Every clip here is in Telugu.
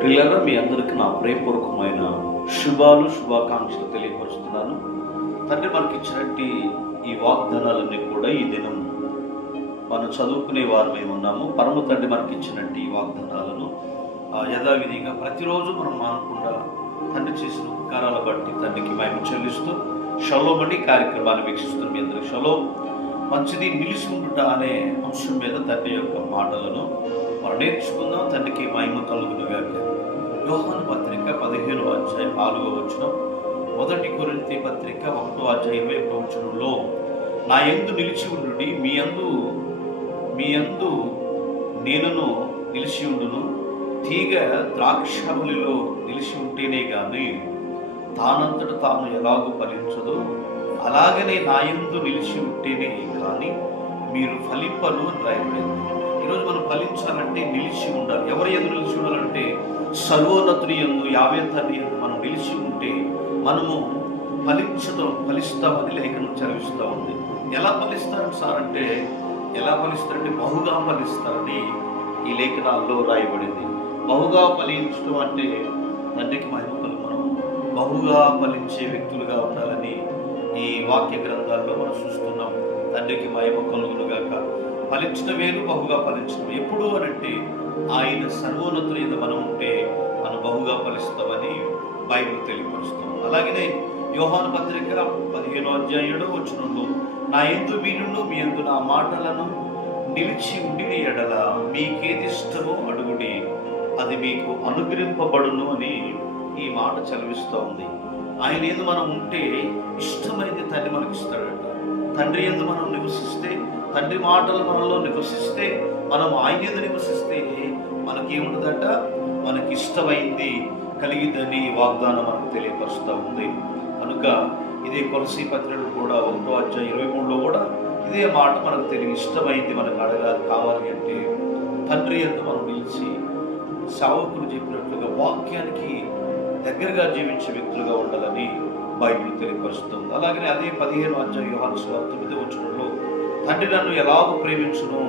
పిల్లలు మీ అందరికీ నా ప్రేమపూర్వకమైన శుభాలు శుభాకాంక్షలు తెలియపరుస్తున్నాను. తండ్రి మనకి ఇచ్చినట్టు ఈ వాగ్దానాలన్నీ కూడా ఈ దినం మనం చదువుకునే వారమై ఉన్నాము. పరమ తండ్రి మనకి ఇచ్చినట్టు ఈ వాగ్దానాలను ఆ, యథావిధిగా ప్రతిరోజు మనం మానకుండా తండ్రి చేసిన ఉపకారాల బట్టి తండ్రికి మేము చెల్లిస్తూ షలో బట్టి కార్యక్రమాన్ని వీక్షిస్తున్న మీ అందరికి షలో. మంచిది నిలుచుకుంటుట అనే అంశం మీద తండ్రి యొక్క మాటలను మనం నేర్చుకుందాం తండ్రికి మహిమ కలుగునుగా యోహాను పత్రిక పదిహేను అధ్యాయం నాలుగో వచ్చిన మొదటి కొరింతి పత్రిక ఒకటో అధ్యాయం ఇరవై ఒకటో వచనంలో నా ఎందు నిలిచి ఉండుడి మీ అందు మీ అందు నేనును నిలిచి ఉండును. తీగ ద్రాక్షములిలో నిలిచి ఉంటేనే కానీ తానంతట తాను ఎలాగూ ఫలించదో. అలాగనే నాయందు నిలిచి ఉంటేనే కానీ మీరు ఫలింపరు అని రాయబడింది. ఈరోజు మనం ఫలించాలంటే నిలిచి ఉండాలి. ఎవరి ఎందు నిలిచి ఉండాలంటే సర్వోన్నతుని ఎందు యావే తండ్రి ఎందు మనం నిలిచి ఉంటే మనము ఫలించడం ఫలిస్తామని లేఖనం చదివిస్తూ ఉంది. ఎలా ఫలిస్తారు సార్ అంటే ఎలా ఫలిస్తారంటే బహుగా ఫలిస్తారని ఈ లేఖనాల్లో రాయబడింది. బహుగా ఫలించడం అంటే తండ్రికి మహిమకలు మనం బహుగా ఫలించే వ్యక్తులుగా ఉండాలని ఈ వాక్య గ్రంథాల్లో మనం చూస్తున్నాం. తండ్రికి మహిమ కలుగులుగాక ఫలించిన వేరు బహుగా ఫలించడం. ఎప్పుడు అనంటే ఆయన సర్వోన్నతుల మీద మనం ఉంటే మనం బహుగా ఫలిస్తామని బైబిల్ తెలియపరుస్తాం అలాగనే యోహాను పత్రిక పదిహేనో అధ్యాయుడు వచ్చినప్పుడు నా ఎందు మీరును మీ ఎందు నా మాటలను నిలిచి ఉండిన ఎడల మీకేది ఇష్టమో అడుగుడి అది మీకు అనుగ్రహింపబడును అని ఈ మాట చదివిస్తూ ఉంది. ఆయన ఏది మనం ఉంటే ఇష్టమైనది తండ్రి మనకి ఇస్తాడట తండ్రి ఎందు మనం నివసిస్తే తండ్రి మాటలు మనలో నివసిస్తే మనం ఆయన ఎందు నివసిస్తే మనకేముంటుందట మనకి ఇష్టమైంది కలిగిద్దని వాగ్దానం మనకు తెలియపరుస్తూ ఉంది. కనుక ఇదే కొలసి పత్రికలు కూడా ఒకటో అధ్యాయం ఇరవై మూడులో కూడా ఇదే మాట మనకు తెలియ ఇష్టమైంది మనకు అడగాలి కావాలి అంటే తండ్రి ఎందు మనం నిలిచి సావుకులు చెప్పినట్లుగా వాక్యానికి దగ్గరగా జీవించే వ్యక్తులుగా ఉండాలని బైబిల్ తెలియపరుస్తుంది. అలాగనే అదే పదిహేను అధ్యాయ యోహాను సువార్త తొమ్మిది వచనంలో తండ్రి నన్ను ఎలాగో ప్రేమించును?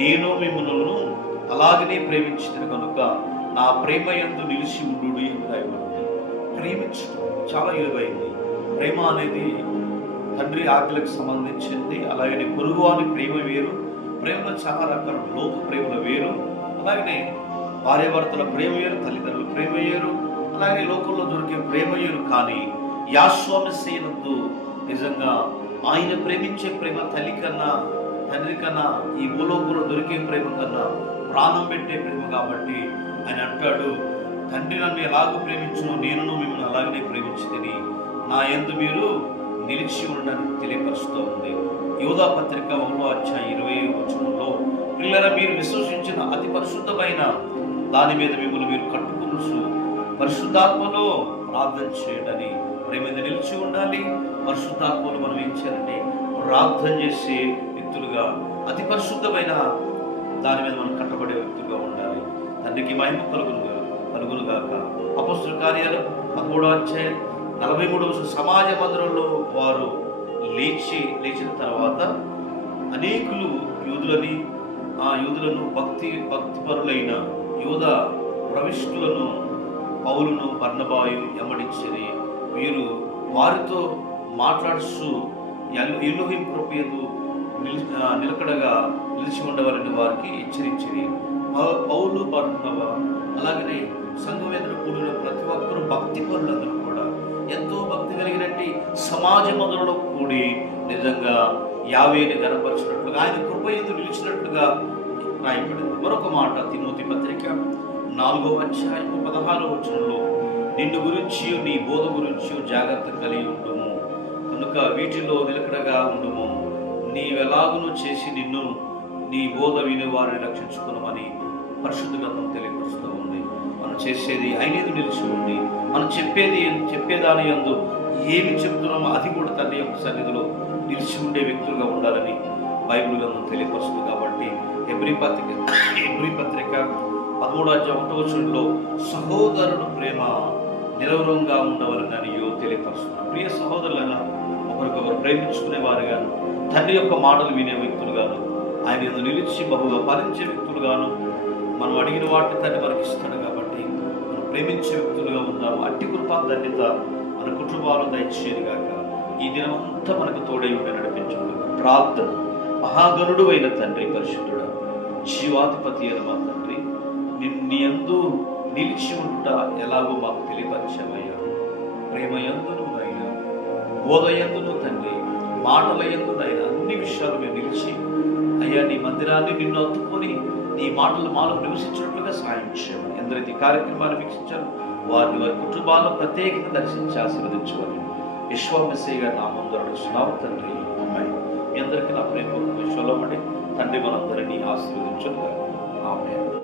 నేను మిమ్మల్ని అలాగనే ప్రేమించిన కనుక నా ప్రేమ ఎందు నిలిచి ఉండు అని రాయబడింది. ప్రేమించడం చాలా విలువైంది ప్రేమ అనేది తండ్రి ఆకలికి సంబంధించింది. అలాగనే పొరుగు అని ప్రేమ వేరు. ప్రేమలో చాలా రకాల లోక ప్రేమలు వేరు. అలాగనే భార్యాభర్తల ప్రేమ వేరు తల్లిదండ్రుల ప్రేమ వేరు. అలాగే లోకంలో దొరికే ప్రేమయులు కానీ కానీ యాశ్వామశయనందు నిజంగా ఆయన ప్రేమించే ప్రేమ తల్లి కన్నా తండ్రి కన్నా ఈ భూలోకంలో దొరికే ప్రేమ కన్నా ప్రాణం పెట్టే ప్రేమ కాబట్టి ఆయన అంటాడు తండ్రి నన్ను ఎలాగో ప్రేమించును నేను మిమ్మల్ని అలాగనే ప్రేమించితిని. నా ఎందు మీరు నిలిచి ఉండని తెలియపరుస్తూ ఉంది. యోధా పత్రిక ఒకటో అధ్యాయ ఇరవై వచనంలో పిల్లల మీరు విశ్వసించిన అతి పరిశుద్ధమైన దాని మీద మిమ్మల్ని మీరు కట్టుకునుసు పరిశుద్ధాత్మలో ప్రార్థన చేయడని ప్రేమ మీద నిలిచి ఉండాలి. పరిశుద్ధాత్మలు మనం ఏం ప్రార్థన చేసే వ్యక్తులుగా అతి పరిశుద్ధమైన దాని మీద మనం కట్టబడే వ్యక్తులుగా ఉండాలి. తండ్రికి మహిమ కలుగునుగా కలుగునుగాక. అపస్తుల కార్యాలు పదమూడో అధ్యాయం నలభై మూడవ సమాజ మందిరంలో వారు లేచి లేచిన తర్వాత అనేకులు యూదులని ఆ యూదులను భక్తి భక్తిపరులైన యూద ప్రవిష్టులను పౌలును బర్ణబాయు ఎమ్మడించని వీరు వారితో మాట్లాడుస్తూ ఎల్లుహిం కృపయదు నిల్ నిలకడగా నిలిచి ఉండవాలని వారికి హెచ్చరించింది పౌలు బర్ణబ అలాగనే సంఘం ఎదురు కూడిన ప్రతి ఒక్కరూ భక్తి పరులందరూ కూడా. ఎంతో భక్తి కలిగినట్టు సమాజ మొదలలో కూడి నిజంగా యావేని గనపరిచినట్లుగా ఆయన కృప ఎందు నిలిచినట్లుగా రాయబడింది. మరొక మాట తిమోతి పత్రిక నాలుగో అధ్యాయము పదహారో వచనంలో నిన్ను గురించి నీ బోధ గురించి జాగ్రత్త కలిగి ఉండుము. కనుక వీటిలో నిలకడగా ఉండుము. నీవెలాగును చేసి నిన్ను నీ బోధ విని వారిని రక్షించుకునమని పరిశుద్ధ గ్రంథం తెలియపరుస్తూ ఉంది. మనం చేసేది అయినది నిలిచి ఉంది మనం చెప్పేది చెప్పేదాని యందు ఏమి చెప్తున్నామో అది కూడా తండ్రి యొక్క సన్నిధిలో నిలిచి ఉండే వ్యక్తులుగా ఉండాలని బైబిల్ గ్రంథం తెలియపరుస్తుంది కాబట్టి ఎబ్రి పత్రిక ఎబ్రి పత్రిక పదమూడు అధ్యాయం ఒకటో వచనంలో సహోదరుడు ప్రేమ నిరవరంగా ఉండవలనని తెలియపరుస్తున్నారు ప్రియ సహోదరులైనా ఒకరికొకరు ప్రేమించుకునే వారుగాను తండ్రి యొక్క మాటలు వినే వ్యక్తులుగాను ఆయన నిలిచి బహుగా పాలించే వ్యక్తులుగాను మనం అడిగిన వాటిని తండ్రి మనకి ఇస్తాడు కాబట్టి మనం ప్రేమించే వ్యక్తులుగా ఉందాము అట్టి కృపా ధన్యత మన కుటుంబాలు దయచేది గాక. ఈ దినమంతా మనకు తోడై ఉండి నడిపించుకుందాం ప్రార్థన మహాగనుడు అయిన తండ్రి పరిశుద్ధుడు జీవాధిపతి అయిన మా తండ్రి. నీ ఎందు నిలిచి ఉంట ఎలాగో మాకు తెలియపరిచావయ్యా. ప్రేమ యందును అయినా బోధ ఎందును తండ్రి మాటల ఎందునైనా అన్ని విషయాలు మేము నిలిచి అయ్యా నీ మందిరాన్ని నిన్ను అత్తుకొని నీ మాటలు మాలో నివసించినట్లుగా సాయం చేయాలి ఎందరైతే కార్యక్రమాన్ని వీక్షించారు వారిని వారి కుటుంబాలను ప్రత్యేకంగా దర్శించి ఆశీర్వదించుకొని విశ్వామిసే గారి నామం ద్వారా తండ్రి. అమ్మాయి మీ అందరికీ నా ప్రేమ విశ్వలో తండ్రి మనందరినీ ఆశీర్వదించుగా ఆమె